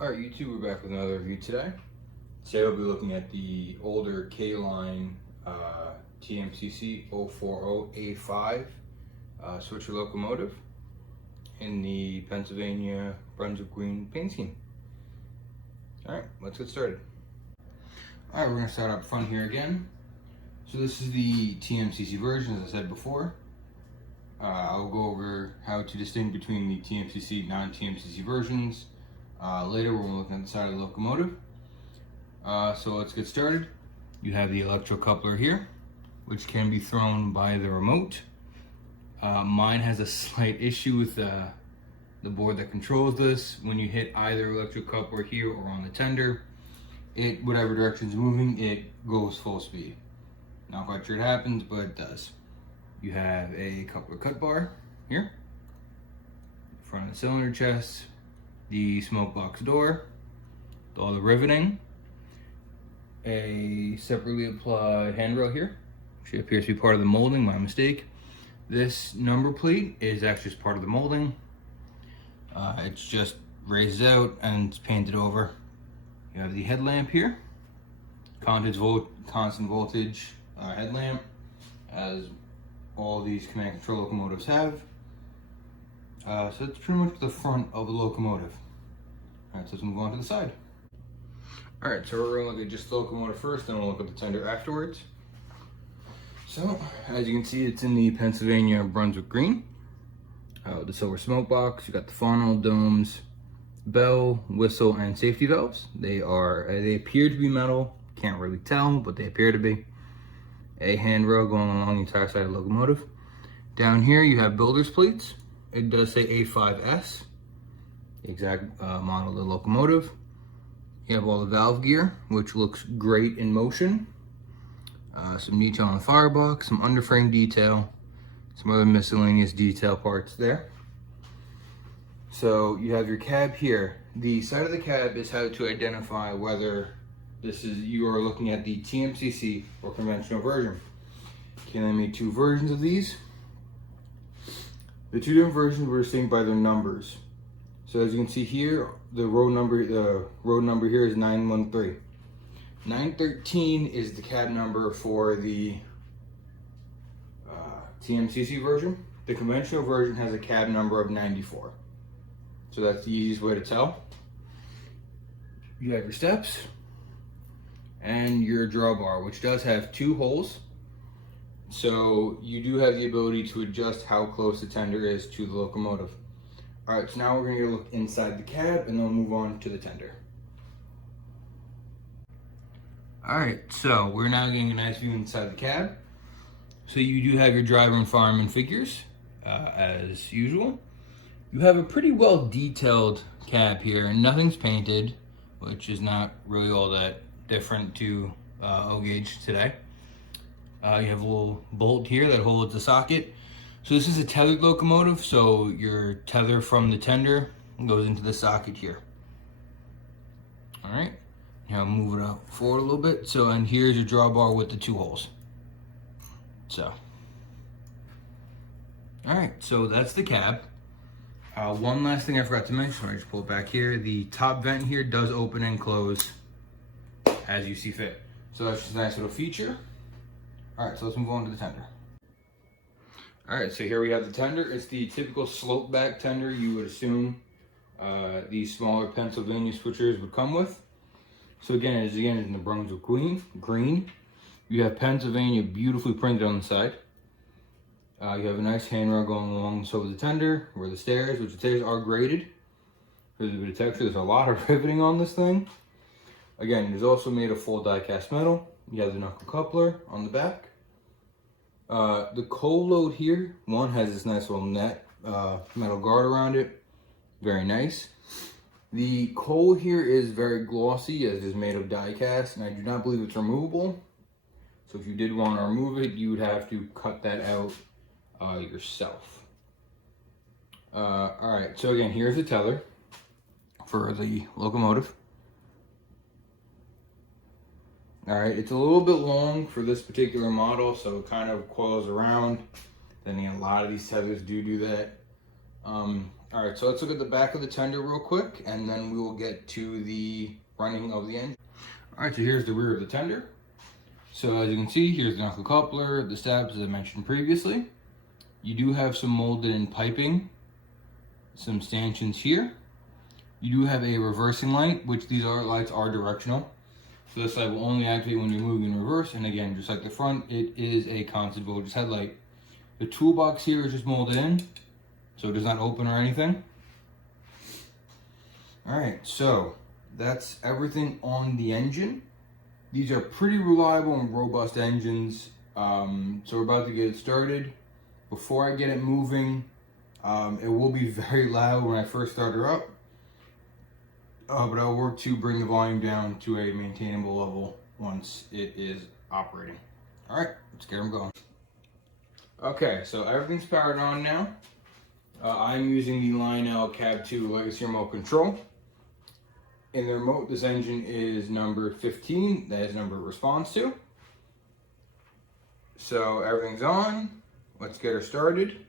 Alright YouTube, we're back with another review today. Today we'll be looking at the older K-line TMCC 040A5 Swithcer locomotive in the Pennsylvania Brunswick Green paint scheme. Alright, let's get started. Alright, we're going to start up front here again. So this is the TMCC version, as I said before. I'll go over how to distinguish between the TMCC and non-TMCC versions later when we're looking at the side of the locomotive. So let's get started. You have the electrocoupler here, which can be thrown by the remote. Mine has a slight issue with the board that controls this. When you hit either electrocoupler here or on the tender, whatever direction it's moving, it goes full speed. Not quite sure it happens, but it does. You have a coupler cut bar here, front of the cylinder chest, the smoke box door, all the riveting, a separately applied handrail here, which appears to be part of the molding, my mistake. This number plate is actually just part of the molding. It's just raised out and it's painted over. You have the headlamp here, constant voltage headlamp, as all these command control locomotives have. So that's pretty much the front of the locomotive. Alright, so let's move on to the side. Alright, so we're going to look at just the locomotive first, then we'll look at the tender afterwards. So, as you can see, it's in the Pennsylvania Brunswick Green. The silver smoke box, you got the funnel, domes, bell, whistle, and safety valves. They appear to be metal, can't really tell, but they appear to be. A handrail going along the entire side of the locomotive. Down here you have builder's plates. It does say A5S, the exact model of the locomotive. You have all the valve gear, which looks great in motion. Some detail on the firebox, some underframe detail, some other miscellaneous detail parts there. So you have your cab here. The side of the cab is how to identify whether you are looking at the TMCC or conventional version. Okay, they made two versions of these. The two different versions were distinct by their numbers. So as you can see here, the road number here is 913. 913 is the cab number for the TMCC version. The conventional version has a cab number of 94. So that's the easiest way to tell. You have your steps and your drawbar, which does have two holes. So you do have the ability to adjust how close the tender is to the locomotive. All right, so now we're gonna look inside the cab and then we'll move on to the tender. All right, so we're now getting a nice view inside the cab. So you do have your driver and fireman figures, as usual. You have a pretty well detailed cab here, and nothing's painted, which is not really all that different to O-gauge today. You have a little bolt here that holds the socket. So this is a tethered locomotive, so your tether from the tender goes into the socket here. All right, now move it up forward a little bit. So, and here's your drawbar with the two holes. So, all right, so that's the cab. One last thing I forgot to mention, I just pull it back here. The top vent here does open and close as you see fit. So that's just a nice little feature. All right, so let's move on to the tender. All right, so here we have the tender. It's the typical slope back tender you would assume these smaller Pennsylvania switchers would come with. So again, it's in the Brunswick green. You have Pennsylvania beautifully printed on the side. You have a nice handrail going along so the tender, where the stairs, which the stairs are graded. There's a bit of texture. There's a lot of riveting on this thing. Again, it's also made of full die-cast metal. You have the knuckle coupler on the back. The coal load here, one has this nice little net metal guard around it. Very nice. The coal here is very glossy, as it is made of die-cast, and I do not believe it's removable. So if you did want to remove it, you would have to cut that out yourself. All right, so again, here's the tether for the locomotive. All right, it's a little bit long for this particular model, so it kind of coils around. Then again, a lot of these tethers do that. All right, so let's look at the back of the tender real quick, and then we will get to the running of the engine. All right, so here's the rear of the tender. So as you can see, here's the knuckle coupler, the steps, as I mentioned previously. You do have some molded in piping, some stanchions here. You do have a reversing light, which these lights are directional. So this light will only activate when you're moving in reverse. And again, just like the front, it is a constant voltage headlight. The toolbox here is just molded in, so it does not open or anything. All right, so that's everything on the engine. These are pretty reliable and robust engines. So we're about to get it started. Before I get it moving, it will be very loud when I first start her up. But I'll work to bring the volume down to a maintainable level once it is operating. All right, let's get them going. Okay, so everything's powered on now. I'm using the Lionel Cab 2 Legacy Remote Control. In the remote, this engine is number 15. That is the number it responds to. So everything's on. Let's get her started.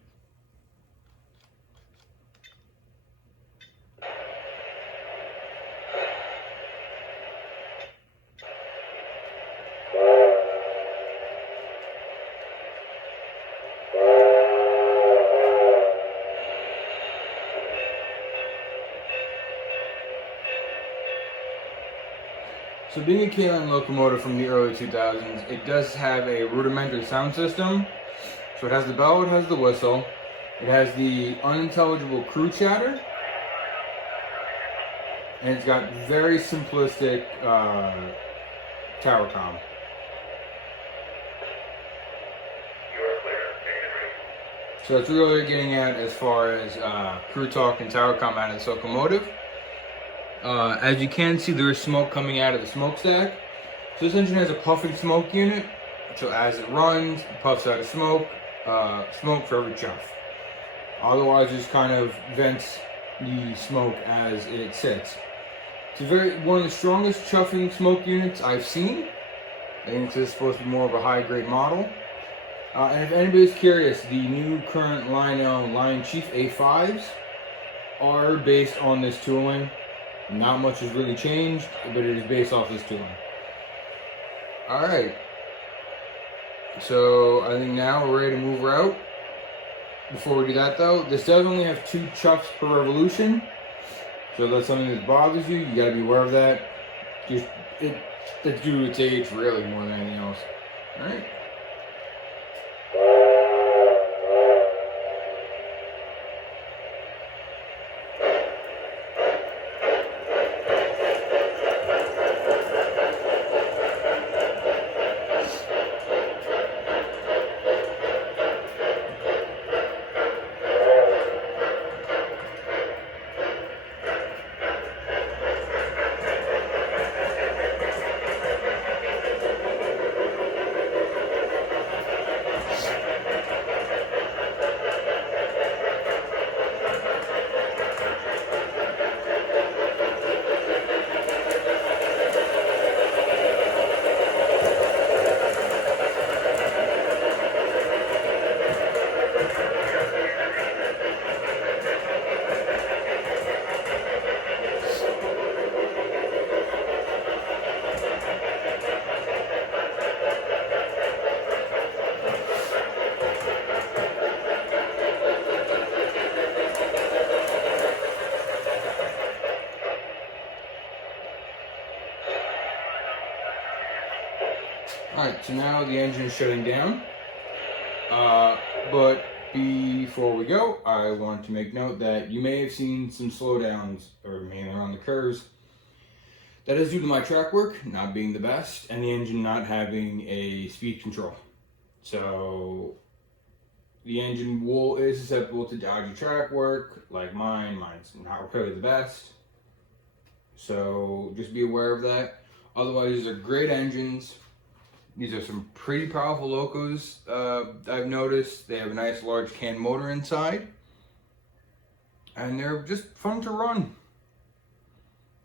So being a K-line locomotive from the early 2000s, it does have a rudimentary sound system. So it has the bell, it has the whistle, it has the unintelligible crew chatter, and it's got very simplistic tower comm. So that's really what you're getting at as far as crew talk and tower comm out of this locomotive. As you can see, there is smoke coming out of the smokestack. So this engine has a puffing smoke unit. So as it runs, it puffs out of smoke for every chuff. Otherwise, it just kind of vents the smoke as it sits. It's one of the strongest chuffing smoke units I've seen. I think this is supposed to be more of a high-grade model. And if anybody's curious, the new current Lionel Lion Chief A5s are based on this tooling. Not much has really changed, but it is based off this tooling. Alright. So I think now we're ready to move her out. Before we do that though, this does only have 2 chuffs per revolution. So if that's something that bothers you, you gotta be aware of that. That's due to its age really more than anything else. Alright. Alright, so now the engine is shutting down. But before we go, I want to make note that you may have seen some slowdowns, or mainly around the curves. That is due to my track work not being the best, and the engine not having a speed control. So the engine is susceptible to dodgy track work, like mine. Mine's not really the best. So just be aware of that. Otherwise, these are great engines. These are some pretty powerful locos. I've noticed they have a nice large can motor inside, and they're just fun to run.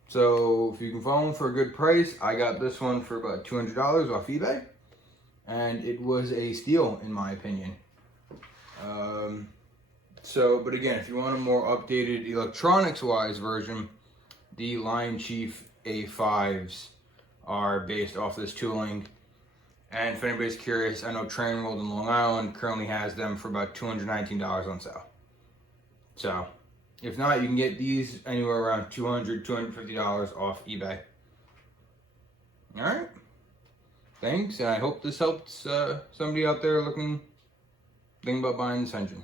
So if you can find them for a good price, I got this one for about $200 off eBay, and it was a steal in my opinion. So, but again, if you want a more updated electronics-wise version, the Lion Chief A5s are based off this tooling. And if anybody's curious, I know Train World in Long Island currently has them for about $219 on sale. So, if not, you can get these anywhere around $200, $250 off eBay. Alright. Thanks, and I hope this helps somebody out there thinking about buying this engine.